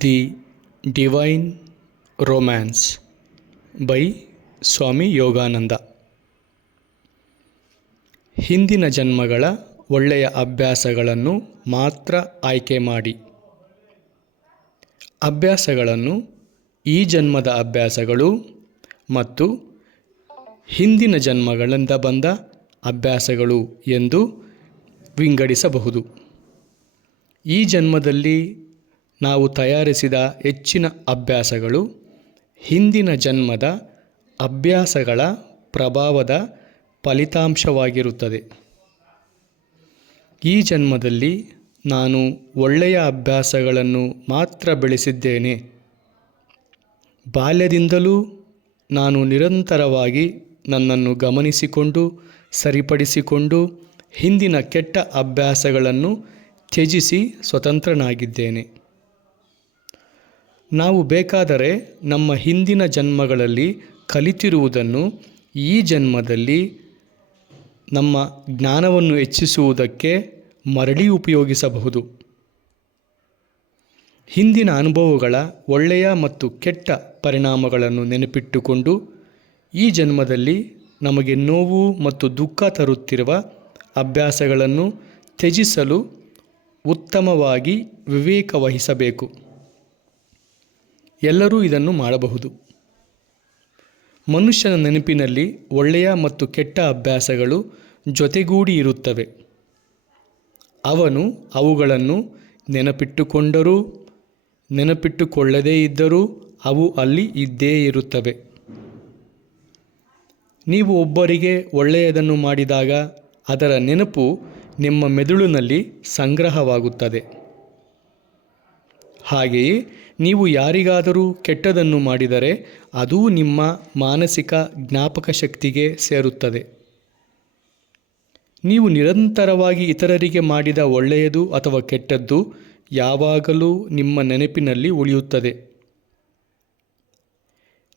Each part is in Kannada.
The divine romance by Swami Yogananda ಹಿಂದಿನ ಜನ್ಮಗಳ ಒಳ್ಳೆಯ ಅಭ್ಯಾಸಗಳನ್ನು ಮಾತ್ರ ಆಯ್ಕೆ ಮಾಡಿ. ಅಭ್ಯಾಸಗಳನ್ನು ಈ ಜನ್ಮದ ಅಭ್ಯಾಸಗಳು ಮತ್ತು ಹಿಂದಿನ ಜನ್ಮಗಳಿಂದ ಬಂದ ಅಭ್ಯಾಸಗಳು ಎಂದು ವಿಂಗಡಿಸಬಹುದು. ಈ ಜನ್ಮದಲ್ಲಿ ನಾವು ತಯಾರಿಸಿದ ಹೆಚ್ಚಿನ ಅಭ್ಯಾಸಗಳು ಹಿಂದಿನ ಜನ್ಮದ ಅಭ್ಯಾಸಗಳ ಪ್ರಭಾವದ ಫಲಿತಾಂಶವಾಗಿರುತ್ತದೆ. ಈ ಜನ್ಮದಲ್ಲಿ ನಾನು ಒಳ್ಳೆಯ ಅಭ್ಯಾಸಗಳನ್ನು ಮಾತ್ರ ಬೆಳೆಸಿದ್ದೇನೆ. ಬಾಲ್ಯದಿಂದಲೂ ನಾನು ನಿರಂತರವಾಗಿ ನನ್ನನ್ನು ಗಮನಿಸಿಕೊಂಡು, ಸರಿಪಡಿಸಿಕೊಂಡು ಹಿಂದಿನ ಕೆಟ್ಟ ಅಭ್ಯಾಸಗಳನ್ನು ತ್ಯಜಿಸಿ ಸ್ವತಂತ್ರನಾಗಿದ್ದೇನೆ. ನಾವು ಬೇಕಾದರೆ ನಮ್ಮ ಹಿಂದಿನ ಜನ್ಮಗಳಲ್ಲಿ ಕಲಿತಿರುವುದನ್ನು ಈ ಜನ್ಮದಲ್ಲಿ ನಮ್ಮ ಜ್ಞಾನವನ್ನು ಹೆಚ್ಚಿಸುವುದಕ್ಕೆ ಮರಳಿ ಉಪಯೋಗಿಸಬಹುದು. ಹಿಂದಿನ ಅನುಭವಗಳ ಒಳ್ಳೆಯ ಮತ್ತು ಕೆಟ್ಟ ಪರಿಣಾಮಗಳನ್ನು ನೆನಪಿಟ್ಟುಕೊಂಡು ಈ ಜನ್ಮದಲ್ಲಿ ನಮಗೆ ನೋವು ಮತ್ತು ದುಃಖ ತರುತ್ತಿರುವ ಅಭ್ಯಾಸಗಳನ್ನು ತ್ಯಜಿಸಲು ಉತ್ತಮವಾಗಿ ವಿವೇಕ ವಹಿಸಬೇಕು. ಎಲ್ಲರೂ ಇದನ್ನು ಮಾಡಬಹುದು. ಮನುಷ್ಯನ ನೆನಪಿನಲ್ಲಿ ಒಳ್ಳೆಯ ಮತ್ತು ಕೆಟ್ಟ ಅಭ್ಯಾಸಗಳು ಜೊತೆಗೂಡಿ ಇರುತ್ತವೆ. ಅವನು ಅವುಗಳನ್ನು ನೆನಪಿಟ್ಟುಕೊಂಡರೂ, ನೆನಪಿಟ್ಟುಕೊಳ್ಳದೇ ಇದ್ದರೂ ಅವು ಅಲ್ಲಿ ಇದ್ದೇ ಇರುತ್ತವೆ. ನೀವು ಒಬ್ಬರಿಗೆ ಒಳ್ಳೆಯದನ್ನು ಮಾಡಿದಾಗ ಅದರ ನೆನಪು ನಿಮ್ಮ ಮೆದುಳಿನಲ್ಲಿ ಸಂಗ್ರಹವಾಗುತ್ತದೆ. ಹಾಗೆಯೇ ನೀವು ಯಾರಿಗಾದರೂ ಕೆಟ್ಟದನ್ನು ಮಾಡಿದರೆ ಅದೂ ನಿಮ್ಮ ಮಾನಸಿಕ ಜ್ಞಾಪಕ ಶಕ್ತಿಗೆ ಸೇರುತ್ತದೆ. ನೀವು ನಿರಂತರವಾಗಿ ಇತರರಿಗೆ ಮಾಡಿದ ಒಳ್ಳೆಯದು ಅಥವಾ ಕೆಟ್ಟದ್ದು ಯಾವಾಗಲೂ ನಿಮ್ಮ ನೆನಪಿನಲ್ಲಿ ಉಳಿಯುತ್ತದೆ.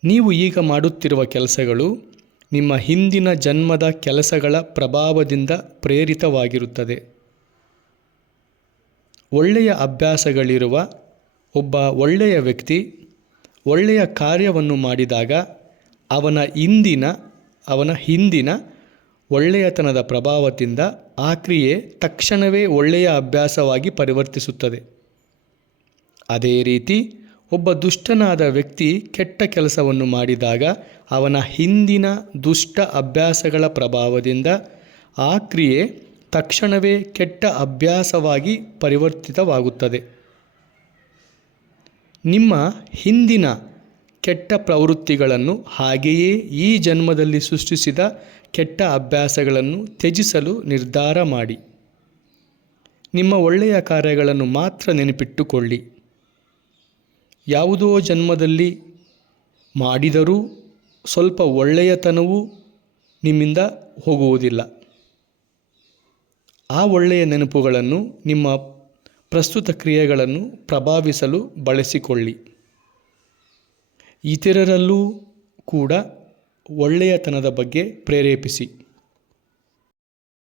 ನೀವು ಈಗ ಮಾಡುತ್ತಿರುವ ಕೆಲಸಗಳು ನಿಮ್ಮ ಹಿಂದಿನ ಜನ್ಮದ ಕೆಲಸಗಳ ಪ್ರಭಾವದಿಂದ ಪ್ರೇರಿತವಾಗಿರುತ್ತದೆ. ಒಳ್ಳೆಯ ಅಭ್ಯಾಸಗಳಿರುವ ಒಬ್ಬ ಒಳ್ಳೆಯ ವ್ಯಕ್ತಿ ಒಳ್ಳೆಯ ಕಾರ್ಯವನ್ನು ಮಾಡಿದಾಗ ಅವನ ಇಂದಿನ, ಅವನ ಹಿಂದಿನ ಒಳ್ಳೆಯತನದ ಪ್ರಭಾವದಿಂದ ಆ ಕ್ರಿಯೆ ತಕ್ಷಣವೇ ಒಳ್ಳೆಯ ಅಭ್ಯಾಸವಾಗಿ ಪರಿವರ್ತಿಸುತ್ತದೆ. ಅದೇ ರೀತಿ ಒಬ್ಬ ದುಷ್ಟನಾದ ವ್ಯಕ್ತಿ ಕೆಟ್ಟ ಕೆಲಸವನ್ನು ಮಾಡಿದಾಗ ಅವನ ಹಿಂದಿನ ದುಷ್ಟ ಅಭ್ಯಾಸಗಳ ಪ್ರಭಾವದಿಂದ ಆ ಕ್ರಿಯೆ ತಕ್ಷಣವೇ ಕೆಟ್ಟ ಅಭ್ಯಾಸವಾಗಿ ಪರಿವರ್ತಿತವಾಗುತ್ತದೆ. ನಿಮ್ಮ ಹಿಂದಿನ ಕೆಟ್ಟ ಪ್ರವೃತ್ತಿಗಳನ್ನು ಹಾಗೆಯೇ ಈ ಜನ್ಮದಲ್ಲಿ ಸೃಷ್ಟಿಸಿದ ಕೆಟ್ಟ ಅಭ್ಯಾಸಗಳನ್ನು ತ್ಯಜಿಸಲು ನಿರ್ಧಾರ ಮಾಡಿ. ನಿಮ್ಮ ಒಳ್ಳೆಯ ಕಾರ್ಯಗಳನ್ನು ಮಾತ್ರ ನೆನಪಿಟ್ಟುಕೊಳ್ಳಿ. ಯಾವುದೋ ಜನ್ಮದಲ್ಲಿ ಮಾಡಿದರೂ ಸ್ವಲ್ಪ ಒಳ್ಳೆಯತನವೂ ನಿಮ್ಮಿಂದ ಹೋಗುವುದಿಲ್ಲ. ಆ ಒಳ್ಳೆಯ ನೆನಪುಗಳನ್ನು ನಿಮ್ಮ ಪ್ರಸ್ತುತ ಕ್ರಿಯೆಗಳನ್ನು ಪ್ರಭಾವಿಸಲು ಬಳಸಿಕೊಳ್ಳಿ. ಇತರರಲ್ಲೂ ಕೂಡ ಒಳ್ಳೆಯತನದ ಬಗ್ಗೆ ಪ್ರೇರೇಪಿಸಿ.